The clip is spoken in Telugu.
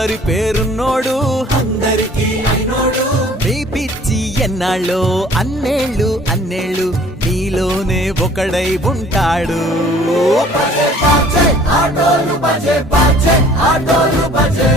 అందరి పేరున్నోడు అందరికీ అయినోడు మీ పిచ్చి ఎన్నాళ్ళో అన్నేళ్ళు అన్నేళ్ళు నీలోనే ఒకడై ఉంటాడు బజే బాజే ఆటోలు బజే బాజే ఆటోలు బజే